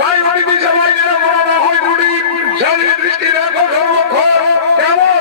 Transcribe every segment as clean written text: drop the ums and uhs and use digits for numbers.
তাই অতিথি সবাই যেন বড় না হয় গুলি স্বামীর দৃষ্টি রাখো সর্বক্ষণ কেমন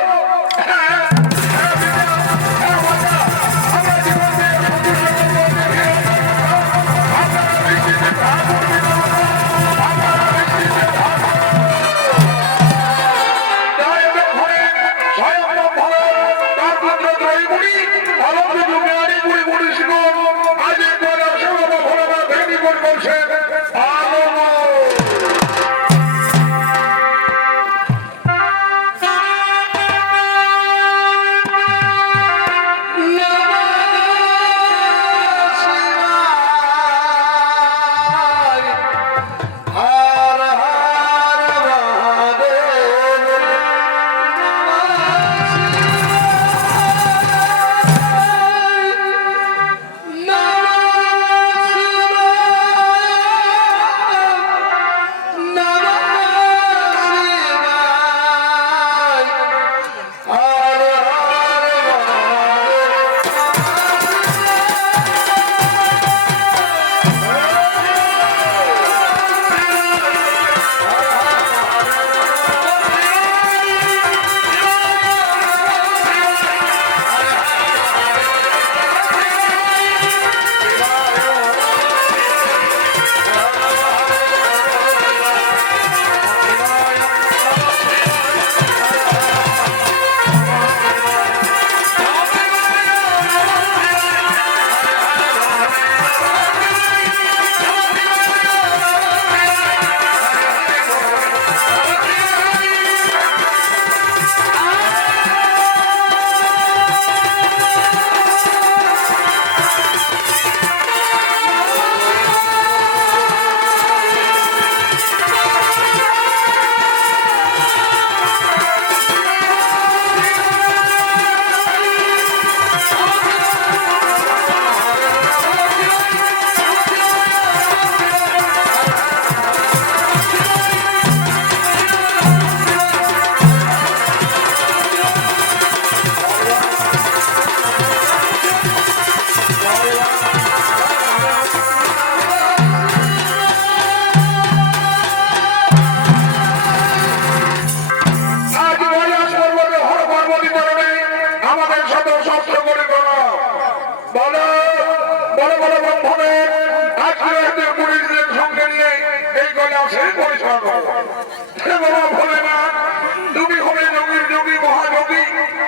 তুমি হবে যোগীর যোগী মহাযোগী,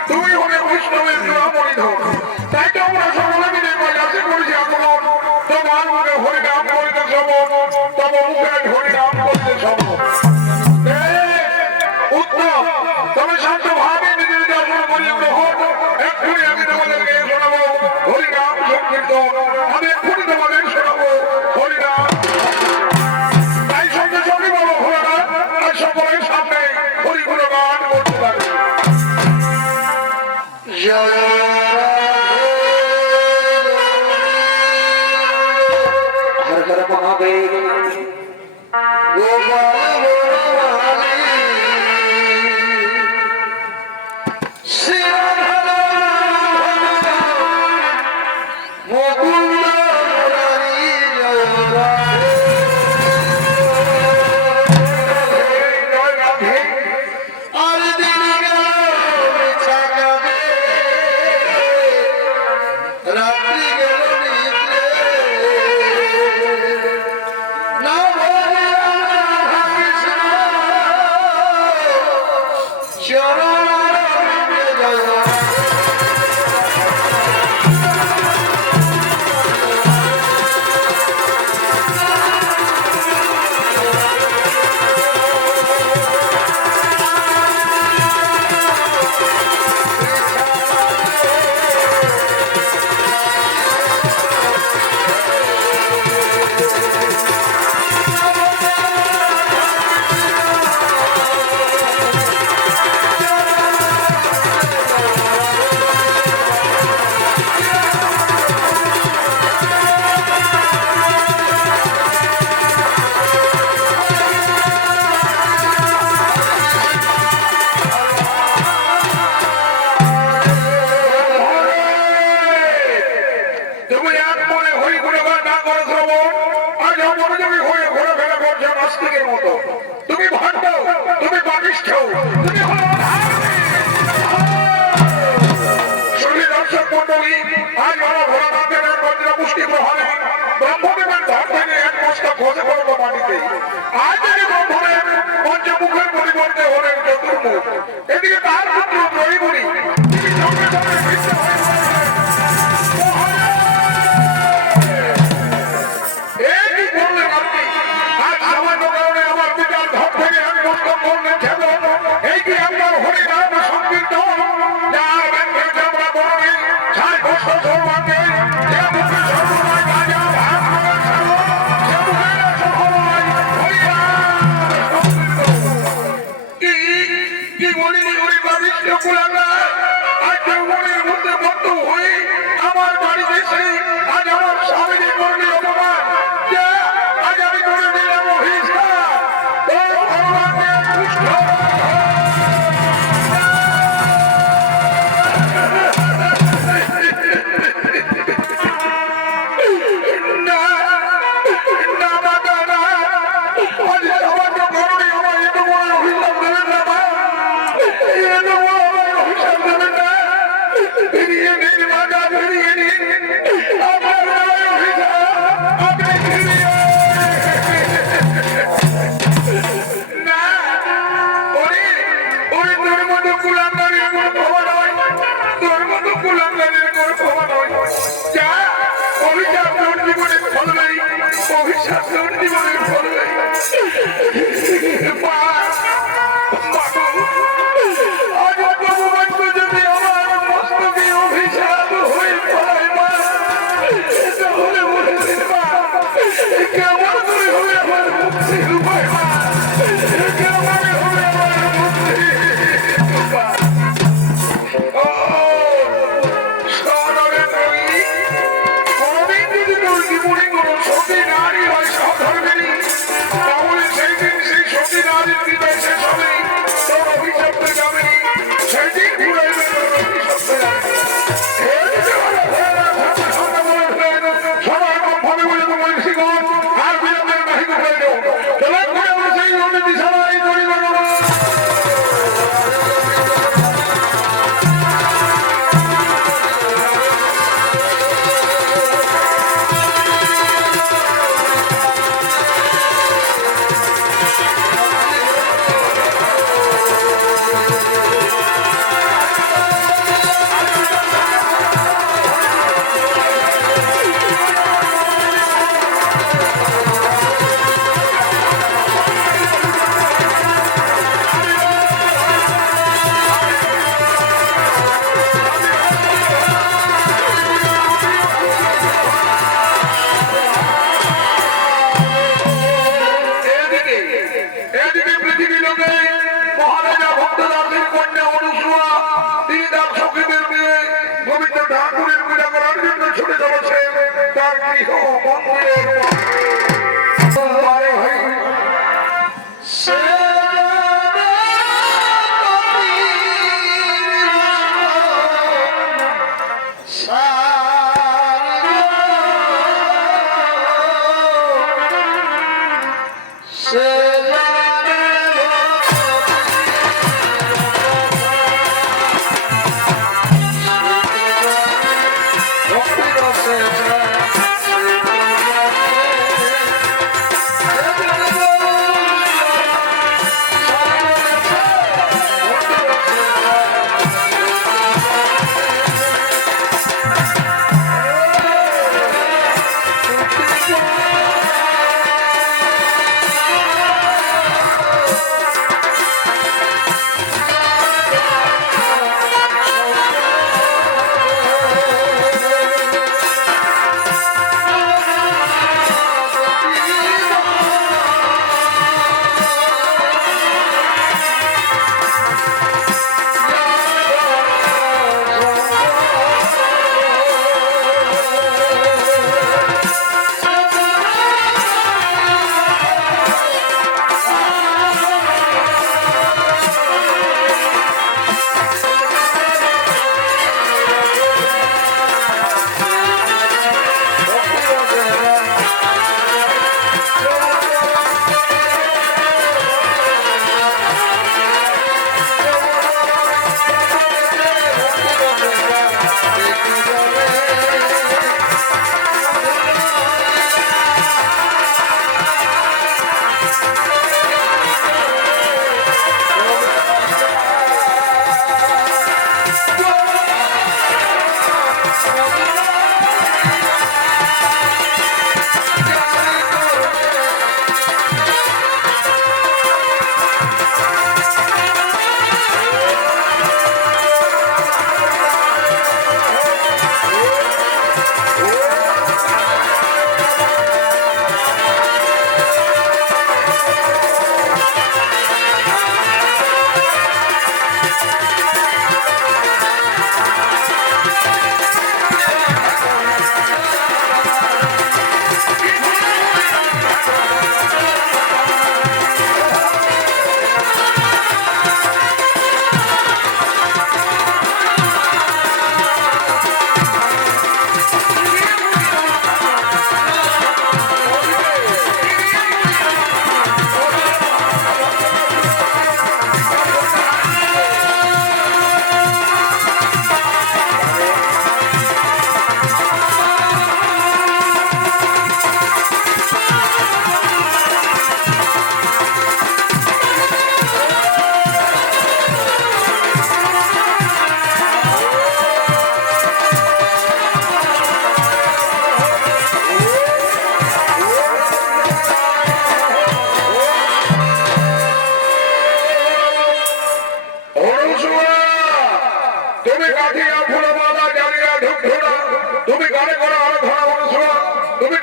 তুমি হবে বৈষ্ণবের চূড়ামণিধর। তাই তো আমরা সকলে মিলে কৈলাসে করেছি আগমন, তোমার মুখে হরিনাম করিতে শ্রবণ, তব মুখে হরিনাম করিতে শ্রবণ। উত্তম, তবে শান্ত ভাবে নিজের দর্শন করিয়ে গ্রহণ। এক্ষুনি আমি তোমাদেরকে শোনাবো হরিনাম সংকীর্তন, আমি এক্ষুনি তোমাদের শোনাবো হরিনাম। তাই সঙ্গে সঙ্গে বলো ভোলানাথ, আর সকলের সামনে হরিগুণ গান করতে পারে। হর হর মহাদেব গোপাল মনোযোগী হয়ে ঘোরা নাস্তিকের মতো। তুমি ভণ্ড, তুমি পাপিষ্ঠ, তুমি হলো শুধু দর্শক মন্ডলী, আজ বড় ভোলানাথের বজ্রপুষ্টি প্রহারে ব্রহ্মদেবের ধর থেকে এক মস্তক খসে পড়ল মাটিতে। আজ থেকে ব্রহ্মদেব পঞ্চমুখের পরিবর্তে হলেন চতুর্মুখ। এদিকে তার পুত্র ত্রয়ীমুনি তিনি সঙ্গে সঙ্গে বৃদ্ধ হয়ে আমার বাড়িতে এসে আজ আমার স্বামীকে করলে অপমান। আজ আমি করে দিলাম অভিশাপ। অভিশাপ তোর জীবনে ফলবে। আজ অপমানটা যদি আমার মস্তকে অভিশাপ হয়ে পড়ে মা, তাহলে বলে দিন মা, কেমন করে হবে আমার মুক্তির উপায় মা, কেমন হবে আমার মুক্তি।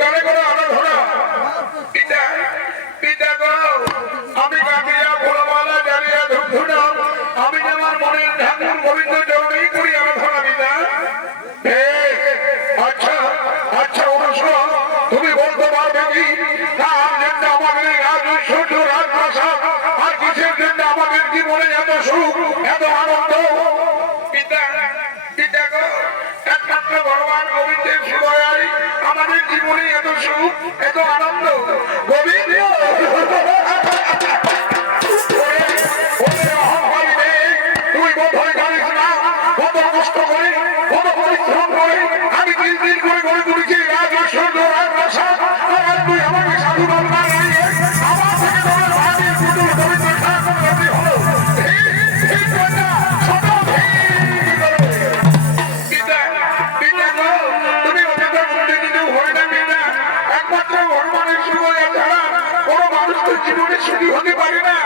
দলে করে আরাধনা পিতা পিতা গো আমি গাঁদিয়া ফুলমালা জানিয়া ধূপধুনা আমি আমার মনের ঠাকুর গোবিন্দ চরণেই করি আরাধনা পিতা আচ্ছা আচ্ছা অনুষ্ঠ তুমি বলতে পারবে কি তার জন্য আমাদের রাজস্ব রাজপ্রাসাদ আর কিসের জন্য আমাদের জীবনে এত সুখ এত আনন্দ পিতা পিতা গো একমাত্র ভগবান গোবিন্দের সেবায় আমাদের জীবনে এত সুখ এত আনন্দ গোবিন্দ তুই বোধহয় জানিস না কত কষ্ট করে কত পরিশ্রম করে আমি দিন দিন করে গড়ে তুলেছি রাজস্ব রাজপ্রাসাদ আর তুই আমাকে সাধু বাবা জানিয়ে আমার থেকে তোমার ভাবির পুতুল গোবিন্দ ঠাকুর রাজি হলো তুমি অভিযোগ করতে কিন্তু হয় না পিতা একমাত্র ভগবানের সুযোগ ছাড়া কোনো মানুষ তো জীবনে সুখী হতে পারে না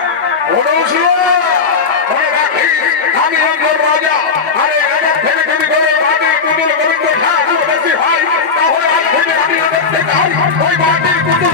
আমি একজন রাজা আরে রাজা থেকে যদি করে মাটির পুতুল গোবিন্দ ঠাকুর বেশি হয় তাহলে আজ থেকে আমি ওদের থেকে ওই মাটির পুতুল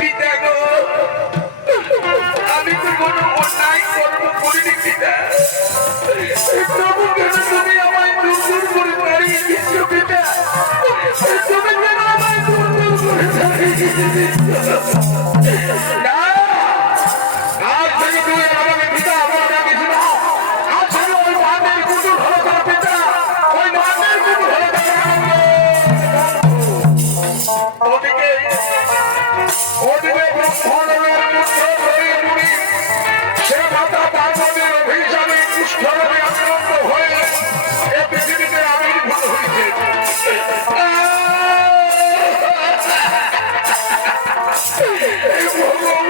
পিতা গো আমি তো কোনো অন্যায় কর্ম করিনি পিতা তবু কেন তুমি আমায় দূর দূর করে দাঁড়িয়ে দিচ্ছ পিতা তুমি কেন আমায় দূর দূর করে দাঁড়িয়ে না আজ থেকে তুই আমাকে পিতা আমার ডাকিস না আজ থেকে ওই মাটির কুকুর হলো তোর পিতা ওই মাটির কুকুর হলো ওদিকে ওদিকে ব্রহ্মদেবের পুত্র মুনি সে মাতা পার্বতীর অভিশাপে কুষ্ঠরোগে আক্রান্ত হয়ে এ পৃথিবীতে আবির্ভূত হয়েছে ভগবান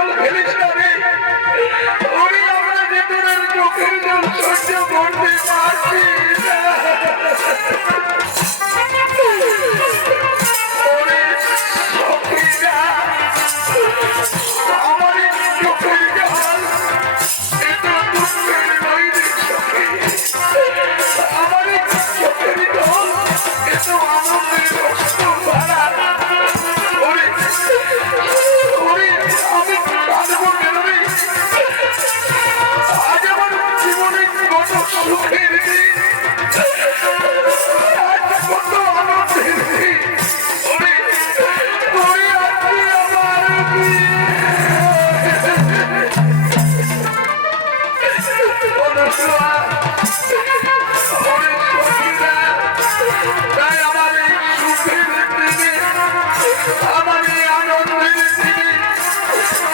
জল ফেলিস না রে। ওরে আমরা যে তোদের চোখের জল সহ্য করতে পারছি না। ওরে সখীরা, আমার এই চোখের জল এটা দুঃখের নয় রে সখী। আমার এই চোখের জল এটা আনন্দের রক্ত ভরা। ওরে ওরে আমি কাঁদবো কেন রে? আজ আমার জীবনে কত সুখের দিন, আজ কত আনন্দের দিন। ওরে ওরে আজকে আমার অনুসোয়া, ওরে সখীরা, তাই আমার এই সুখের দিনে, আমার এই আনন্দের দিনে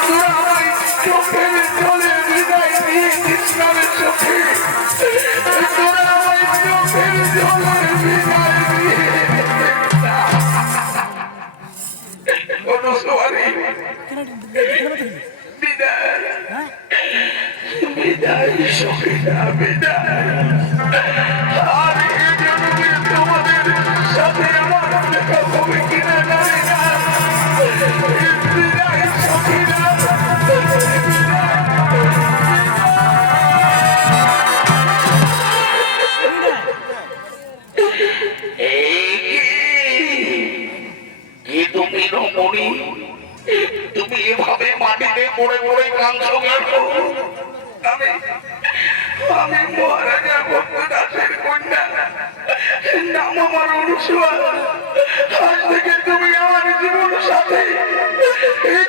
তোরা আমার চোখের জলে বিদায় দিয়ে দিস না রে সখী। তোরা আমার চোখের জলে বিদায় দিয়ে অনুসোয়ারি বিদায়, বিদায় সখীরা, বিদায়। আর এই জন্মে তোমাদের সাথে আমার দেখা হবে কিনা জানি না। বিদায় সখীরা, তুমি রমণী, তুমি এভাবে মাটিতে পড়ে পড়ে কাঁদছো কেন? আমি আমি মহারাজা ভক্তদাসের কন্যা, নাম আমার অনুসোয়া। আজ থেকে তুমি আমার জীবন সাথী,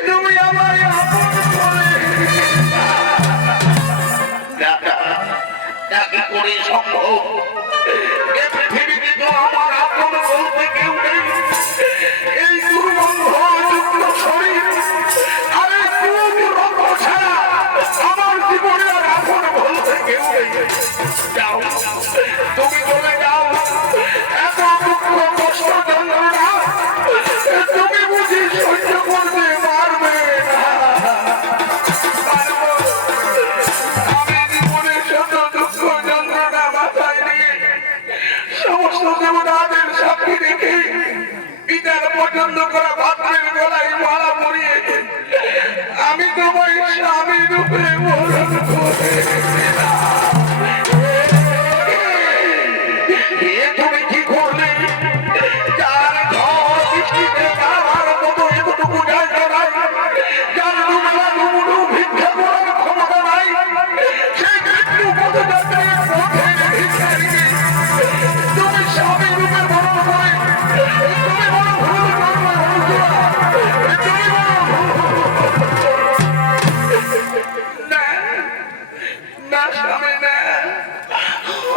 তুমি আমায় আপন করে। কি করে সম্ভব? এ পৃথিবীতে তো আমার আপন বলতে কেউ নেই। এই দুর্গন্ধযুক্ত শরীর আর এই কুরূপ রঙ্গ ছাড়া আমার জীবনে আর আপন বলতে কেউ নেই। যাও, তুমি চলে যাও। এত দুঃখ কষ্ট যন্ত্রণা তুমি বুঝি সহ্য করতে পারবে না। আমি জীবনের শত দুঃখ যন্ত্রণা মাথায় নিয়ে সমস্ত দেবতাদের সাক্ষী রেখে পিতার পছন্দ করা পাত্রের গলায় মালা পরিয়ে আমি তোমার স্বামী রূপে বরণ করে। তুমি কি করলে? যার ঘর বৃষ্টিতে যাওয়ার মতো এতটুকু জায়গা নাই, যার দুবেলা দুমুঠো ভিক্ষা করার ক্ষমতা নাই, সেই মৃত্যু পথযাত্রায় পথের ভিখারিকে তুমি স্বামী রূপে বরণ করে তুমি বড় ভুল করবে অনুসোয়া। তুমি বড় না না স্বামী না,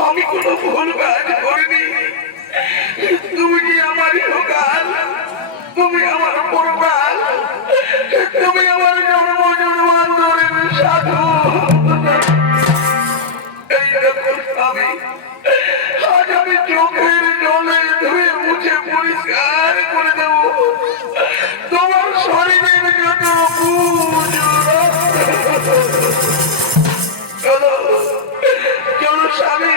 আমি কোনো ভুল কাজ করিনি। তুমি কি আমার ইহকাল, তুমি আমার পরকাল, তুমি আমার জন্ম জন্মান্তরের সাধু। এই দেখো স্বামী, আজ আমি চোখের জলে ধুয়ে মুছে পরিষ্কার করে দেব তোমার শরীরের যত বুঝ। চলো চলো স্বামী,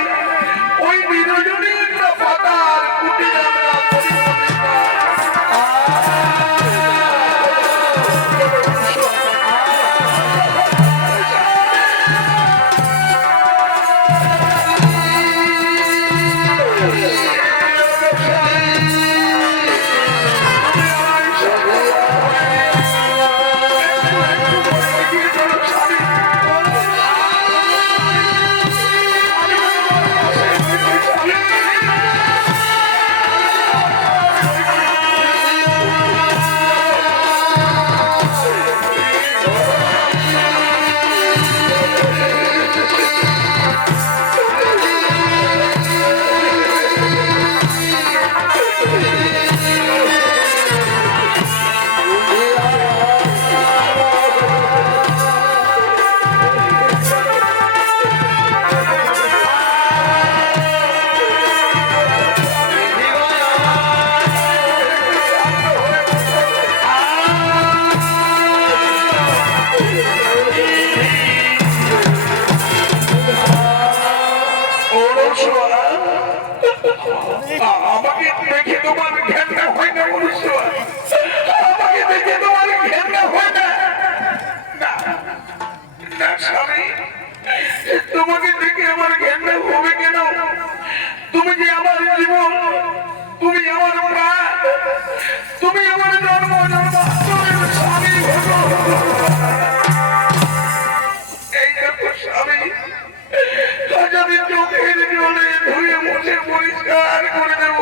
ওই বিরোজনী একটা পাতার কুটির আমরা পরিকল্পনা। স্বামী তোমার ঘেন্না হয় না মনুষ্য? আমাকে দেখে তোমার ঘেন্না হয় না? না স্বামী, তোমাকে দেখে আমার ঘেন্না হবে কেন? তুমি যে আমার জীবন, তুমি আমার প্রাণ, তুমি আমার জন্ম জন্মান্তরের স্বামী হলো। এই দেখো স্বামী, আজ আমি চোখের জলে ধুয়ে মুছে পরিষ্কার করে দেব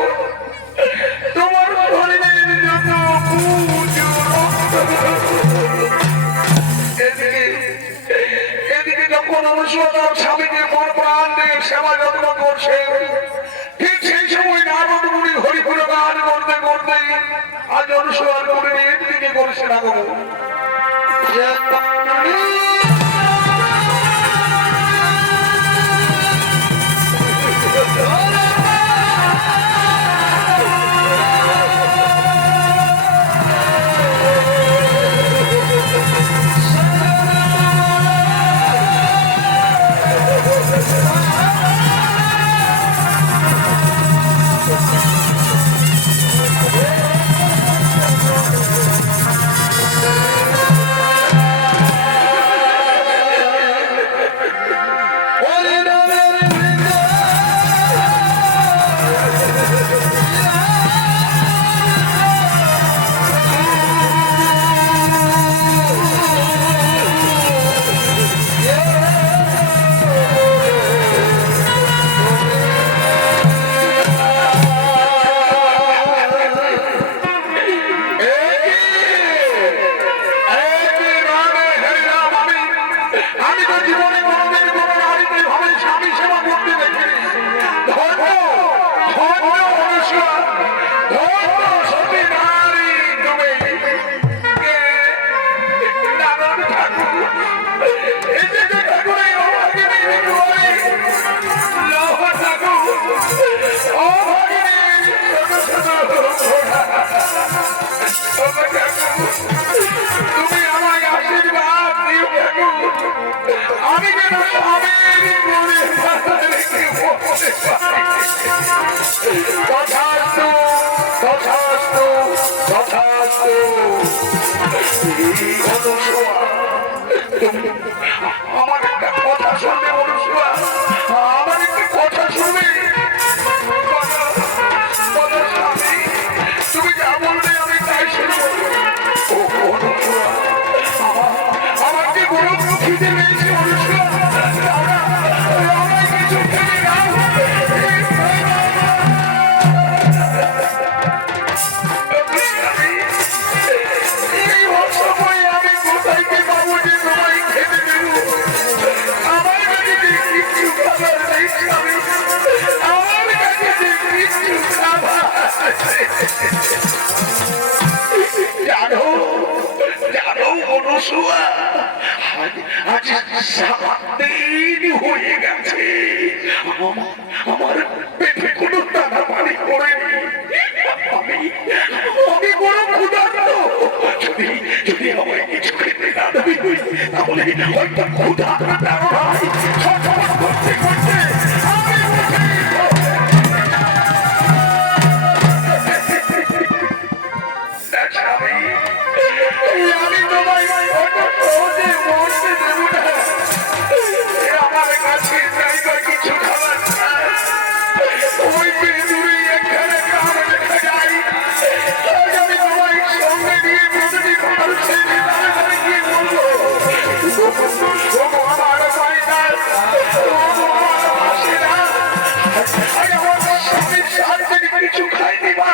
তোমার শরীরের যত পুজ এদিকে যখন অনুসন্ধান স্বামীকে মন প্রাণ দিয়ে সেবা যত্ন করছে, ঠিক সেই সময় নারদ মুনি হরিপুর গান করতে করতে আজ অনুসরণ করে নিয়ে দিকে করছে না গো। তুমি আমায় আশীর্বাদ দিও আমি যেন স্বামীর গুণে তথাস্তু তথাস্তু তথাস্তু। আমার একটা কথা শুনবে অনুসুয়া, আমার একটা কথা শুনবে। তুমি যা বলবে আমি তাই শুনবো। আমার কি গরম খিদে পেয়েছে অনুসুয়া, কিছু খেলে নাও। এই অসময়ে আমি কোথায় কি পাবো যে তোমায় খেতে দেব? আমার কাছে কিছু খাবার নেই স্বামী, আমার কাছে কিছু খাবার। জানো জানো অনুসুয়া, আজ 7 দিন হয়ে গেছে আমার পেটে কোনো দানা পানি পড়েনি। আমি বড় ক্ষুধার্ত। যদি আমায় কিছু খেতে না দেবে তাহলে হয়তো ক্ষুধা কাটানো হয়। ছটফট করতে করতে আমি আমি তোমায় অত সহজে মরতে দেব না। আমার কাছে যাইবার কিছু খাবার ওই দূরে এখানে গ্রাম দেখা যায়। আমি তোমায় সঙ্গে নিয়ে প্রতিদিন মানুষের তাড়াতাড়ি গিয়ে বলবো আমার পাই না, আমার পাশে না, আমার স্বামীর সাথে কিছু খাইনি বা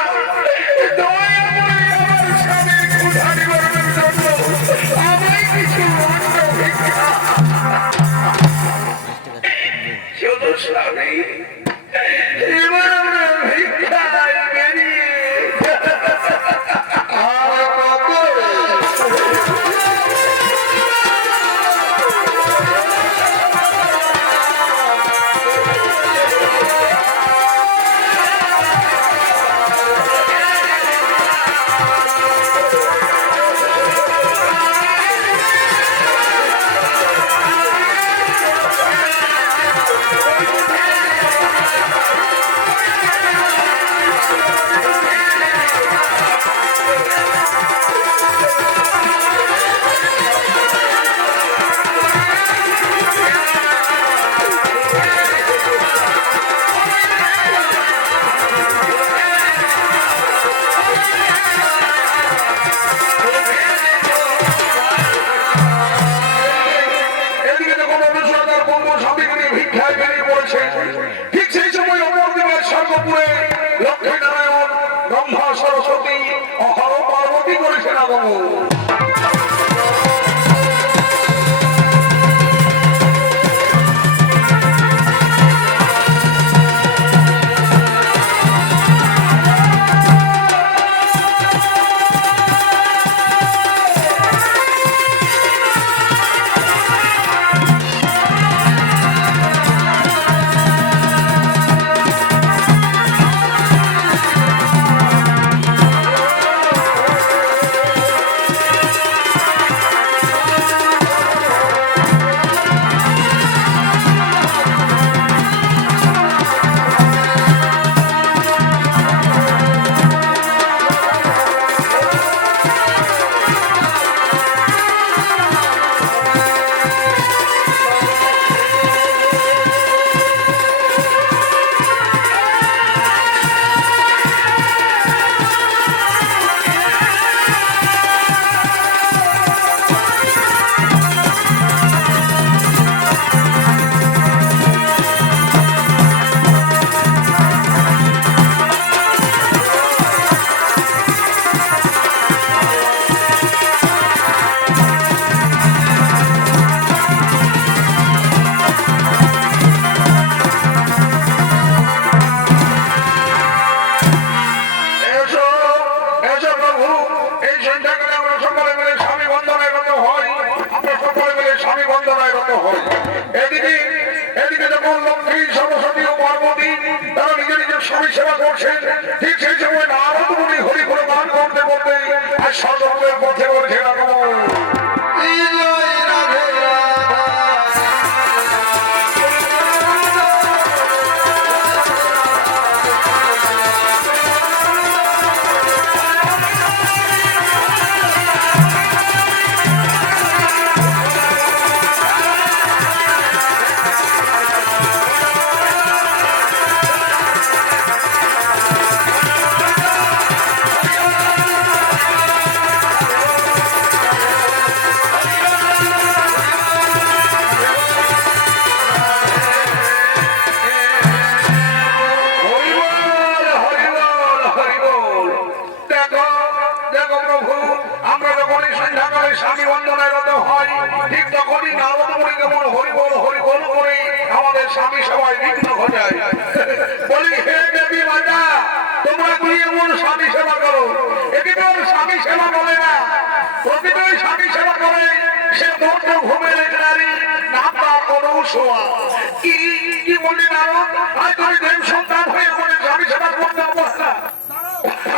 দয়া করে আমার স্বামীর ক্ষুধা নিবারণের জন্য আমি কিছু অন্য ভিক্ষা। চলো স্বামী, এবার আমরা ভিক্ষায় বেরিয়ে ভিক্ষায় বেরিয়ে পড়েছে। ঠিক সেই সময় অপরদিকের স্বর্গপুরে লক্ষ্মী নারায়ণ ব্রহ্মা সরস্বতী অহর পার্বতী করেছেন আগমন। স্বামী সেবা করছেন, ঠিক সেই সময় নারদ মুনি হরি করে গান করতে করতে আর সর্বদের পথে ওঠে আগমন। স্বামী বন্দনায় রত হয়, ঠিক তখনই নারদ মুনি কেমন হরিবল হরিবল করে আমাদের স্বামী সবাই বিঘ্ন ঘটায়। বলি হে দেবী মাতা, তোমরা কি এমন স্বামী সেবা করো? এটি তো স্বামী সেবা বলে না, প্রকৃতই স্বামী সেবা করে সে ধৈর্য ঘুমের নারী, নাম তার অনুসোয়া। কি কি বলি নারদ, আজ তুমি দেব সন্তান হয়ে আমাদের স্বামী সেবা করতে অবস্থা,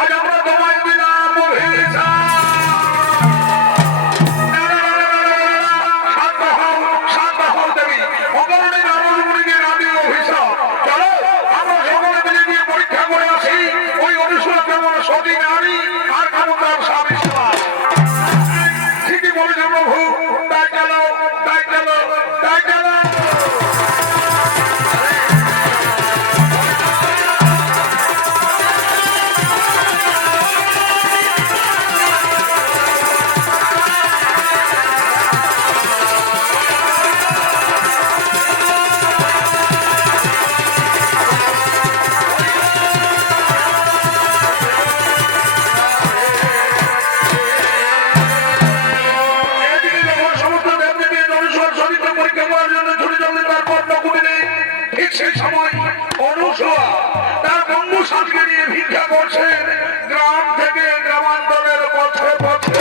আজ আমরা তোমায় দিলাম বলিছা। সেই সময় অনুসোয়া তার বন্ধু সাথীকে নিয়ে ভিক্ষা করছেন গ্রাম থেকে গ্রামান্তরের পথে পথে।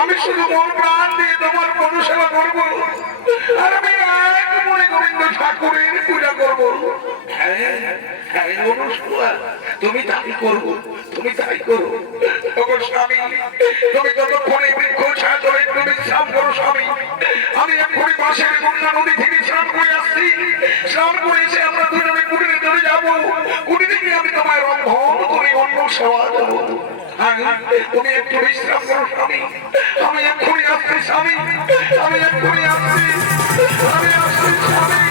আমি শুধু মন প্রাণ দিয়ে তোমার অনুসেবা করবো আর আমি এক মনে গোবিন্দ ঠাকুরের পূজা করবো। তুমি তাই করবো, তুমি তাই করো স্বামী। তুমি যতক্ষণে বৃক্ষ ছায়া চলে একটু বিশ্রাম করো স্বামী। আমি এক্ষুনি পাশের গঙ্গা নদী থেকে স্নান করে আসছি। স্নান করে এসে আমরা দুজনে কুটিরে চলে যাবো। কুটিরে গিয়ে আমি তোমায় রন্ধন করে অন্য সেবা দেবো। তুমি একটু বিশ্রাম করো স্বামী। আমি এক্ষুনি আসছি স্বামী, আমি এক্ষুনি আসছি, আমি আসছি স্বামী।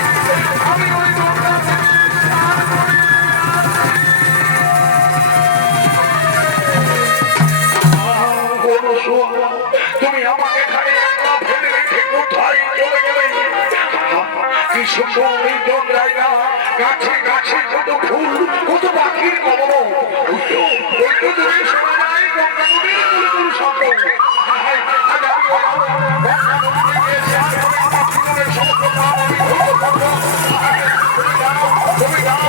আমি ওই গঙ্গা থেকে স্নান করে তুমি আমাকে এখানে একলা ফেলে রেখে কোথায় চলে গেলে? কি সুন্দর নির্জন জায়গা, গাছে গাছে কত ফুল, কত পাখির কলম। ওই তো দূরে শোনা যায় গঙ্গা নদীর গুরু গুরু শব্দ। তুমি জানো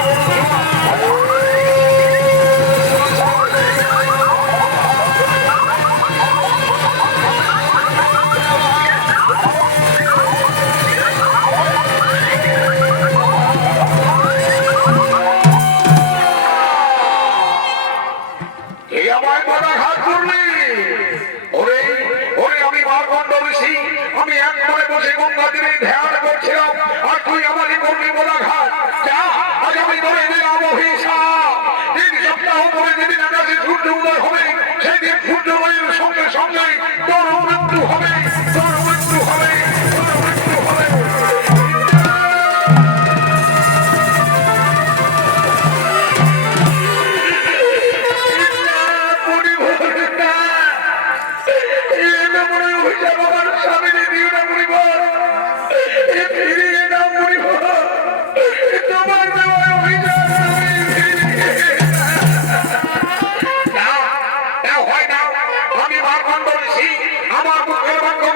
ধ্যান করছিলাম আর তুই আমাকে করবি বলা ঘাট। যা আজ আমি ধরে দিলাম অভিশাপ। 3 সপ্তাহ পরে যেদিন আকাশে সূর্য উদয় হবে সেদিন সূর্যোদয়ের সঙ্গে সঙ্গে তোর মৃত্যু হবে, তোর মৃত্যু হবে, তোর মৃত্যু হবে। আমার মুখের বাক্য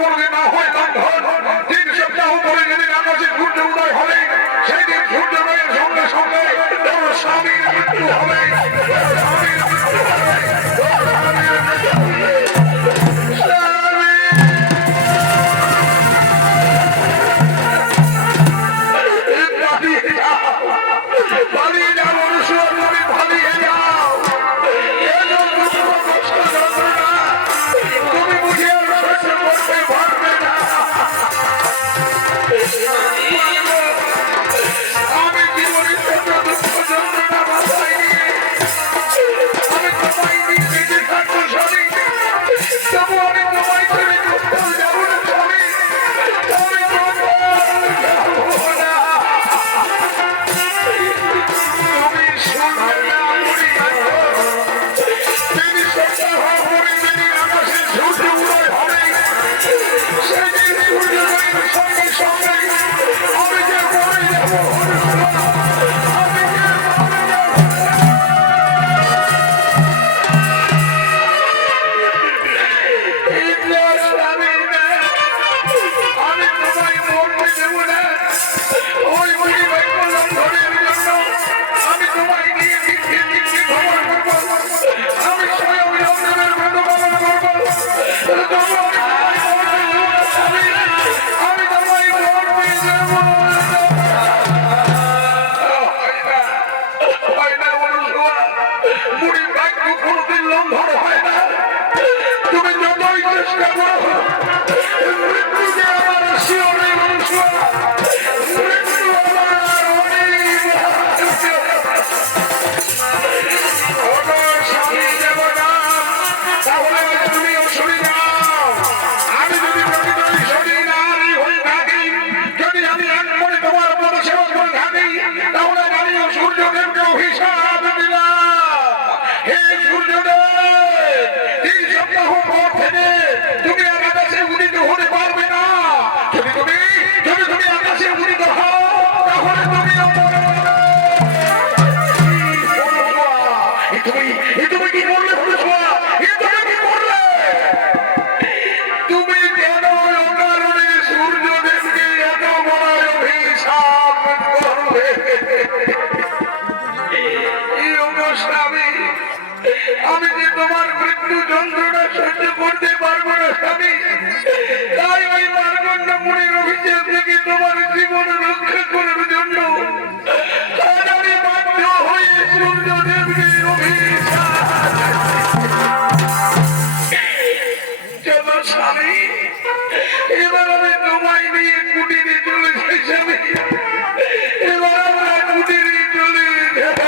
এ তুমি কি করলে অনুসূয়া? এ তুমি কি করলে? তুমি কেন অকারণে সূর্যদেবকে এত বড় অভিশাপ করবে? স্বামী, আমি যে তোমার মৃত্যু যন্ত্রণা সহ্য করতে পারবো না স্বামী, তাই ওই মার্গণ্ড মুনির অভিশাপ থেকে তোমার জীবন রক্ষা করার জন্য আজ আমি বাধ্য হয়ে সূর্যদেবকে অভিশাপ। চলো স্বামী, এবার আমি তোমায় নিয়ে কুটিরে চলে যাই স্বামী, এবার আমরা কুটিরে চলে যাই।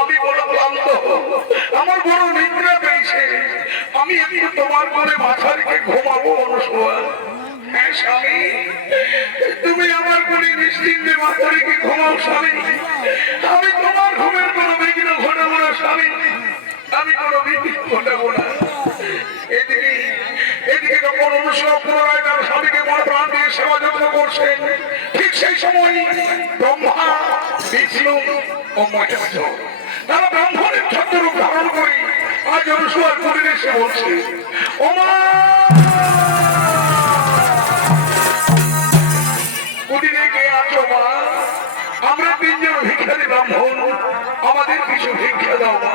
আমি বড় ক্লান্ত, আমার বড় নিদ্রা পেয়েছে, আমি একটু তোমার ঘরে মাথা রেখে ঘুমাবো অনুসূয়া। হ্যাঁ স্বামী, তুমি আমার ঘরে নিশ্চিন্তে মাথা রেখে ঘুমাও স্বামী, আমি তোমার ঘুমের কোনো বিঘ্ন ঘটাবো না স্বামী, আমি কোনো বিঘ্ন ঘটাবো না। এদিকে এদিকে যখন অনুসূয়া পুনরায় তার স্বামীকে মন প্রাণ দিয়ে সেবা যত্ন করছেন, ঠিক সেই সময় ব্রহ্মা, বিষ্ণু ও মহেন্দ্র তারা ব্রাহ্মণের ছত্ররূপ ধারণ করে আজ অনুসূয়ার কুটিরে এসে বলছে, ওমা কুটিরে কে আছো মা? আমরা তিনজন ভিক্ষারী ব্রাহ্মণ, আমাদের কিছু ভিক্ষা দাও মা,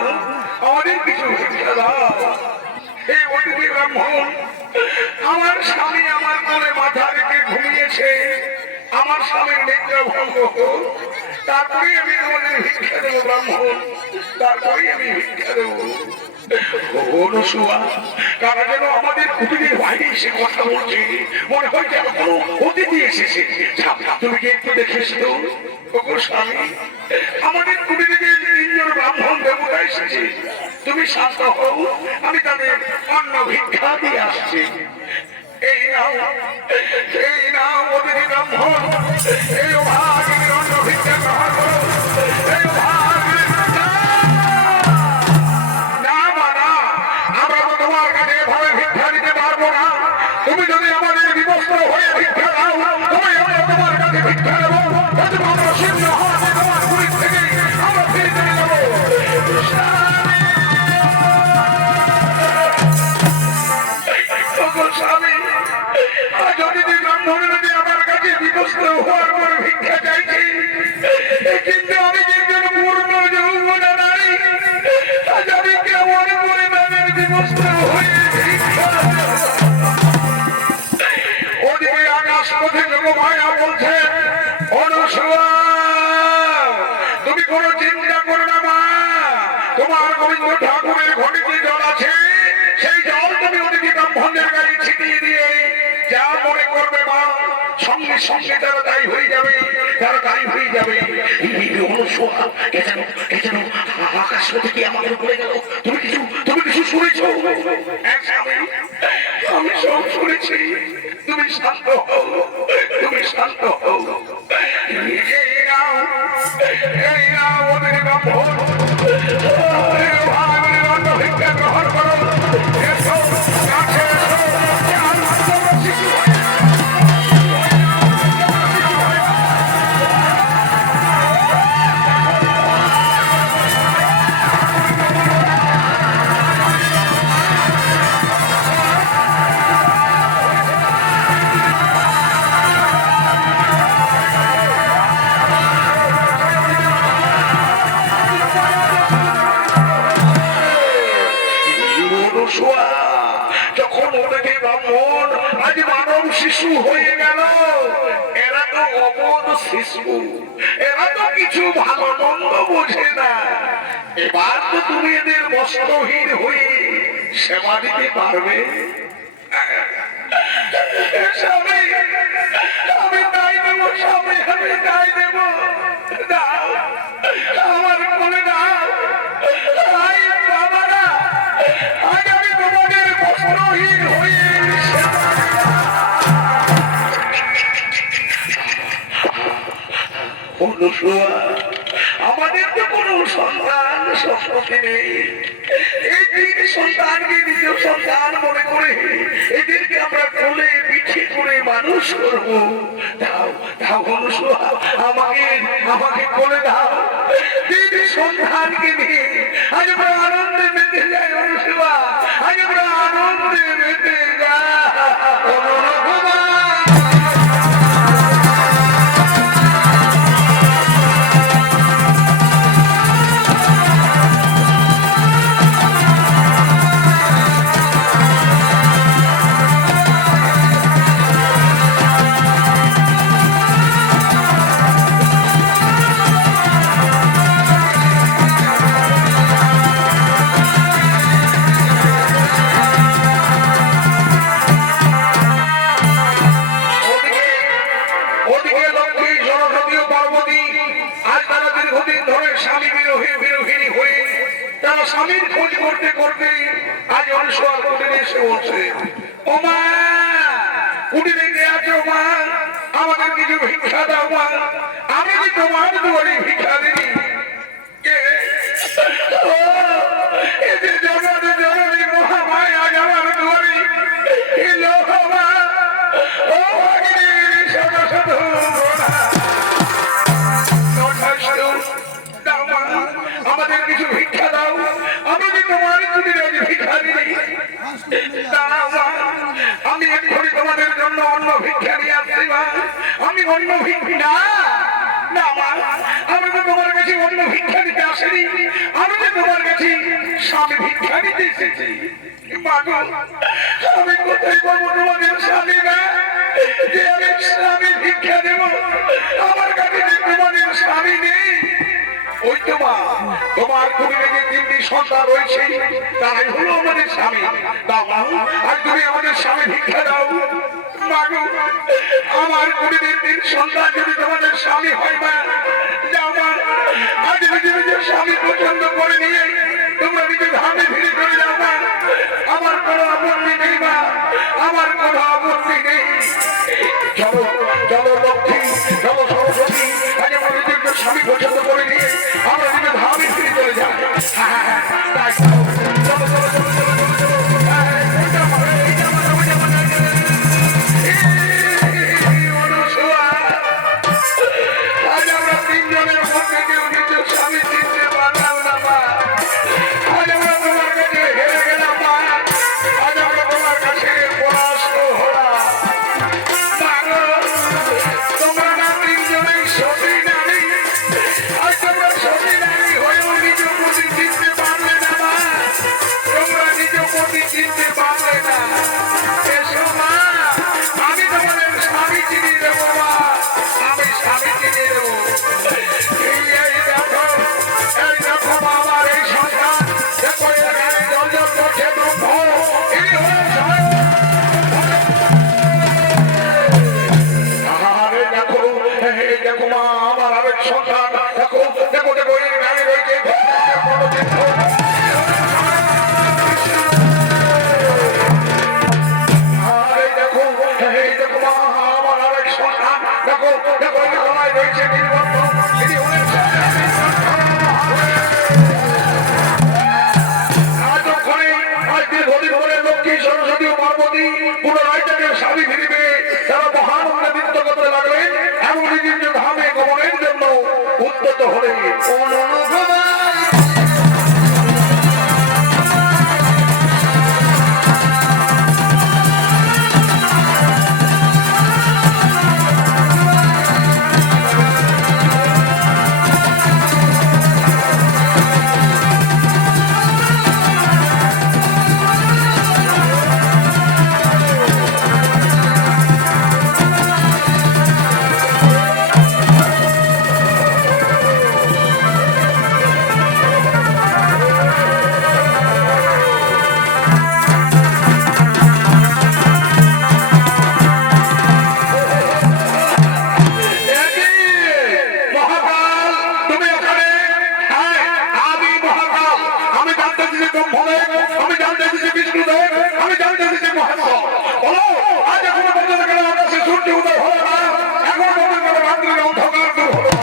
আমাদের কিছু ভিক্ষা দাও। এই অতিথি ব্রাহ্মণ, আমার স্বামী আমার কোলে মাথা রেখে ঘুমিয়েছে, আমার স্বামীর নিদ্রা ভঙ্গ হোক, তারপরে আমি আমাদের ভিক্ষা দেবো ব্রাহ্মণ, তারপরে আমি ভিক্ষা দেবো। অনুসূয়া, তারা যেন আমাদের কুটিরের বাইরে এসে কথা বলছে, মনে হয় যেন কোনো অতিথি এসেছে। তুমি কি একটু দেখেছ তো? ওগো স্বামী, আমাদের কুটিরে যে তিনজন ব্রাহ্মণ দেবতা এসেছে, তুমি শান্ত হও, আমি তাদের অন্ন ভিক্ষা দিয়ে আসছি। এই নাও, এই নাও অতিথি ব্রাহ্মণ, এই ভাগের অন্ন ভিক্ষা গ্রহণ করো। এই ভাগের না মানা, আমরা তো তোমার কাছে এভাবে ভিক্ষা দিতে পারবো না। তুমি যদি আমাদের বিবস্ত্র হয়ে ভিক্ষা দাও, তবে আমরা তোমার কাছে ভিক্ষা দেবো। আমরা শূন্য হওয়াতে তোমার পুরীর থেকে আমরা ফিরে চলে যাবো। স্বামী, যদি ব্রাহ্মণ যদি আমার কাছে বিবস্ত্র হওয়ার পর ভিক্ষা চাইছি, কিন্তু আমি একজন পূর্ণ যৌবনা নারী, আজ আমি কেমন করে তাদের বিবস্ত্র হয়ে ভিক্ষা। ওদিকে আকাশ পথে যোগমায়া বলছে, অনুসূয়া তুমি কোনো চিন্তা করো না মা, তোমার গোবিন্দ ঠাকুরের ঘটিতে জল আছে, সেই জল তুমি অতিথি ব্রাহ্মণদের গাড়ি ছিটিয়ে দিয়ে যা মনে করবে মা, সঙ্গে সঙ্গে তারা তাই হয়ে যাবে, তারা তাই হয়ে যাবে। অনুসূয়া, কে যেন আকাশ থেকে আমাদের উপরে গেল, তুমি কিছু শুনেছো? আমি সব শুনেছি, তুমি শান্ত হও, তুমি শান্ত হও। এই নাও ওদের ব্রাহ্মণ, ভিক্ষা গ্রহণ করো। এসো কাছে যখন ওদেরকে ব্রাহ্মণ আজ মানব শিশু হয়ে গেল। এরা তো অবোধ শিশু, এরা তো কিছু ভালো মন্দ বোঝে না। এবার তো তুমি এদের বস্ত্রহীন হয়ে সেবা দিতে পারবে। স্বামী, আমি তাই দেবো, স্বামী আমি তাই দেব। দাও, আমার কোলে দাও। আয় বাবারা, আজ আমি তোমাদের বস্ত্রহীন হয়ে আমাদের তো কোনো সন্তান সম্পত্তি নেই। এই তিন সন্তানকে নিজ সন্তান মনে করে এদেরকে আমরা কোলে পিঠে করে মানুষ করবো। দাও দাও অনুসুয়া, আমাকে আমাকে কোলে দাও। তিন সন্তানকে নিয়ে আজ আমরা আনন্দে মেতে যাই অনুসুয়া, আজ আমরা আনন্দে মেতে যাই। স্বামীর খোঁজ করতে করতে আজ অনুসর কুটিরে এসে বলছে, ও মা, কুটিরে কে আছো মা? আমাদের কিছু ভিক্ষা দাও মা, আমি কি তোমার দুয়ারে ভিক্ষা দিই? জননী মহামায় আজ আমার দুয়ারে এলো মা। ও শত শত দাও মা, আমাদের কিছু ভিক্ষা দাও, আমি যে তোমার কুটিরে ভিক্ষা দিই। আমি এক্ষুনি তোমাদের জন্য অন্য ভিক্ষা নিয়ে আসছি মা। আমি অন্য ভিক্ষা না মা, আমি তো তোমার কাছে অন্য ভিক্ষা নিতে আসিনি, আমি যে তোমার কাছে স্বামী ভিক্ষা নিতে এসেছি। মা গো, আমি কোথায় পাবো তোমাদের স্বামী না যে আমি স্বামী ভিক্ষা দেবো? আমার কাছে যে তোমাদের স্বামী নেই। ওই তো মা, তোমার কুটিরে যে তিনটি সন্তান রয়েছে তারাই হলো আমাদের স্বামী। দাও মা, আর তুমি আমাদের স্বামী ভিক্ষা দাও। মা গো, আমার কুটিরের তিন সন্তান যদি তোমাদের স্বামী হয় মা, যাও মা, আজ নিজের স্বামী পছন্দ করে নিয়ে তোমরা নিজের ধামে ফিরে চলে যাও মা। আমার কোনো আপত্তি নেই মা, আমার কোনো আপত্তি নেই। চলো চলো লক্ষ্মী, চলো সরস্বতী, আজ আমার নিজের স্বামী পছন্দ করে নিয়ে আমরা নিজের ধামে ফিরে চলে যাই। তাই চলো চলো চলো চলো আজ আমরা তিনজনের মধ্যে কেউ নিজের স্বামী চিনতে পারলাম না মা। আজ আমরা তোমার কাছে হেরে গেলাম মা। আজ আমরা তোমার কাছে পরাস্ত হলাম। তোমরা না তিনজনেই সতী নারী, আজ তোমরা সতী নারী হয়েও নিজ প্রতি চিনতে পারলে না মা। তোমরা নিজ প্রতি চিনতে পারলে না। এসো মা, আমি তোমাদের স্বামী চিনিয়ে দেবো মা, আমি স্বামী চিনিয়ে দেবো। এই দেখো মা, আমার এই সন্তান, দেখো এর গায়ে জর্জর করছে ব্রহ্ম, ইনি হলেন স্বয়ং। আরে দেখো, এই দেখো মা, আমার আরেক সন্তান, দেখো দেখো দেখো এর গায়ে রয়েছে আরে দেখো, এই দেখো মা, আমার আরেক সন্তান, দেখো দেখো এর গলায় রয়েছে নীলবন্ধ, ইনি হলেন লক্ষ্মী সরস্বতী ও পার্বতী পুনরায় তাকে স্বামী ফিরিবে। তারা মহান নৃত্য করতে লাগলেন এবং নিজের ধামে গমনের জন্য উদ্যত হলেন। দিতে মহাত্ম বলো আজ এখন পর্যন্ত কেন আকাশে সূর্য উদয় হলো না এখন পর্যন্ত কেন রাত্রির অন্ধকার দূর হলো না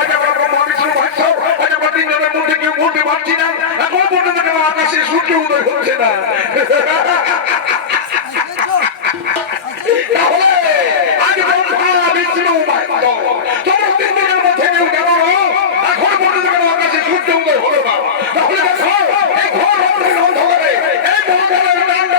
আজ আমরা ব্রহ্মা বিষ্ণু মহেশ আজ আমরা তিনজনের মধ্যে কেউ বলতে পারছি না এখন পর্যন্ত কেন আকাশে সূর্য উদয় হচ্ছে না আজ ব্রহ্মা বিষ্ণু মহেশ তোমার তিনজনের মধ্যে কেউ কেন এখন পর্যন্ত কেন আকাশে সূর্য উদয় হলো না তাহলে দেখো এই ঘোর রাত্রির অন্ধকারে এই মহাকালের কাণ্ড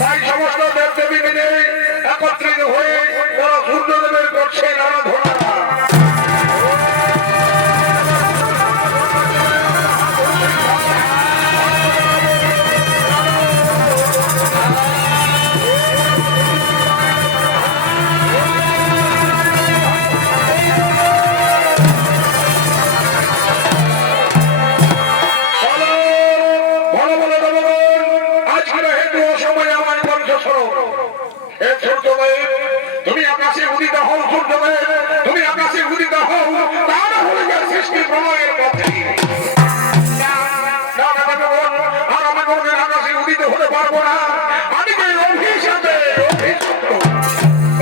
তাই সমস্ত দেবদেবী মিলে একত্রিত হয়ে তারা সূর্যদেবের করছে আরাধনা তুমি আকাশে উদিত হও সূর্যদেব তুমি আকাশে উদিত হও তারা হয়ে যায় সৃষ্টি প্রলয়ের পথে আর আমি কোনদিন আকাশে উদিত হতে পারবো না আমি যে অভিশাপে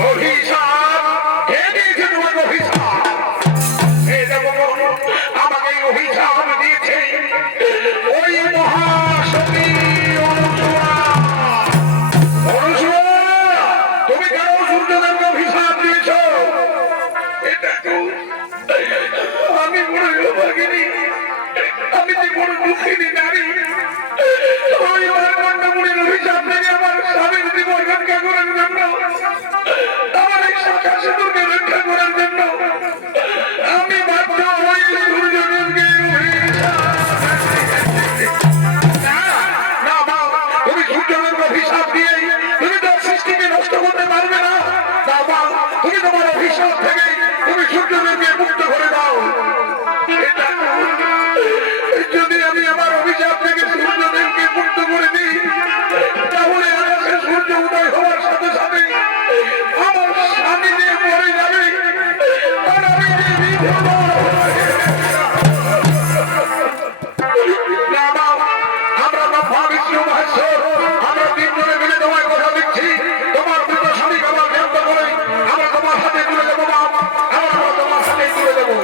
অভিশাপ কে দিয়েছে তোমাকে অভিশাপ এই দেখো আমাকে অভিশাপ দিয়েছে ওই মহাশক্তি আমি যে বড় দুঃখিনী নারী ওই মন্ডমুনির অভিশাপ থেকে আমার স্বামীর জীবন রক্ষা করার জন্য আমার এই শাখা সিঁদুরকে রক্ষা করার জন্য আমি বাধ্য হই সূর্যদেবকে তুমি সূর্যদেবকে অভিশাপ দিয়ে তুমি তার সৃষ্টিকে নষ্ট করতে পারবে না তুমি তোমার অভিশাপ থেকে তুমি সূর্যদেবকে মুক্ত করে দাও যদি আমি আমার অভিশাপ থেকে সূর্যদেবকে মুক্ত করে দিই তাহলে আকাশে সূর্য উদয় হওয়ার সাথে সাথে আমার স্বামী যে মরে যাবে আর আমি যে বিধবা আমরা ব্রহ্মা বিষ্ণু মহেশ্বর আমরা তিনজনে মিলে তোমায় কথা দিচ্ছি তোমার মৃত স্বামীকে আমার ব্যক্ত করে আমরা তোমার হাতে তুলে দেবো আমরা তোমার হাতে তুলে দেবো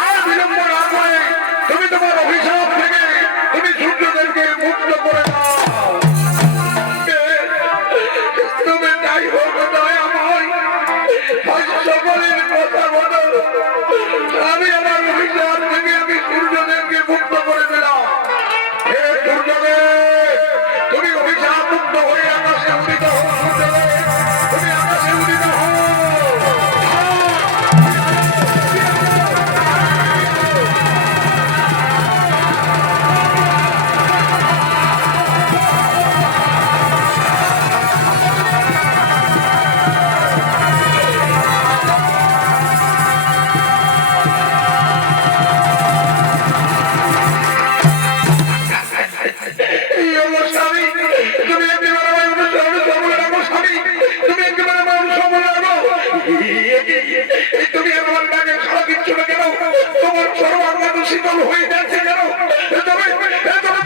আর বিলম্ব না করে তুমি তোমার অভিশাপ থেকে তুমি সূর্যদেবকে মুক্ত করে দাও তুমি তাই হোক দয়াময় সকলের কথা বলো অচল হয়ে যাচ্ছে কেন?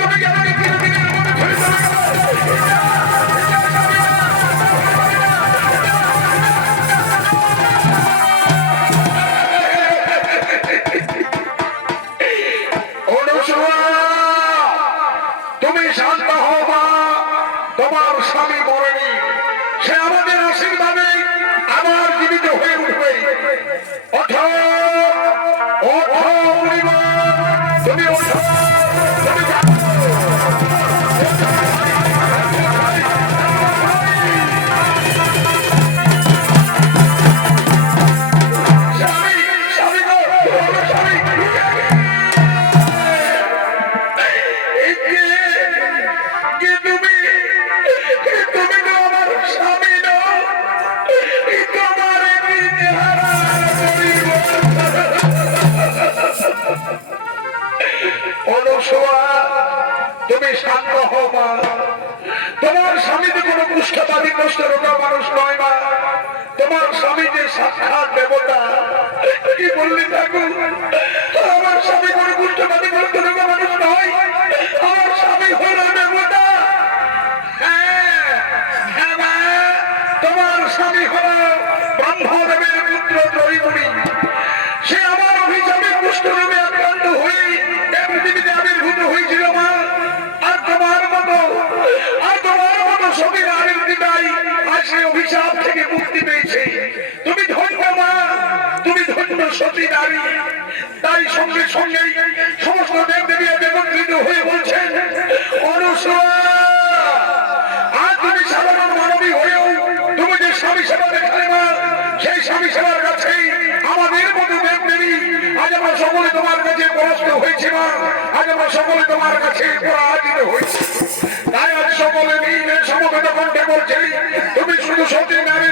তুমি কেন দিনের মধ্যে ফেলে চলে তুমি শান্ত হও মা, তোমার স্বামী মরেনি, সে আমাদের আশীর্বাদে আবার জীবিত হয়ে উঠবে। ওঠো ওঠো পরিবার, তুমি ওঠো, তুমি তুমি শান্ত হও মা, তোমার স্বামী যে কোনো কুষ্ঠবাদী কষ্ট রোগা মানুষ নয় মা, তোমার স্বামী যে সাক্ষাৎ দেবতা। কি বললি ঠাকুর? আমার স্বামী কোনো কুষ্ঠবাদী কষ্ট রোগা মানুষ নয়, আমার স্বামী হল দেবতা। হ্যাঁ হ্যাঁ মা, তোমার স্বামী হল ব্রহ্মদেবের পুত্র জয়গুণী। সে আমার অভিযানে কুষ্ঠরোগে আক্রান্ত হয়ে পৃথিবীতে আবির্ভূত হয়েছিল মা। আর তোমার মতো সবই নারীর পিতাই আর সে অভিশাপ থেকে মুক্তি পেয়েছে। তুমি ধন্য মা, তুমি ধন্য সতী নারী। তাই সঙ্গে সঙ্গে সমস্ত দেবদেবী একত্রিত হয়ে বলছেন, অনুসূয়া আর তুমি সাধারণ মানবী হয়েও তুমি যে স্বামী সেবা দেখালে মা, সেই স্বামী সেবার কাছেই আমাদের মতো দেবদেবী আজ আমরা সকলে তোমার কাছে পরাস্ত হয়েছি মা, আজ আমরা সকলে তোমার কাছে পরাজিত হয়েছি। তাই আজ সকলে মিলে সমবেত কণ্ঠে বলছি, তুমি শুধু সতী নারী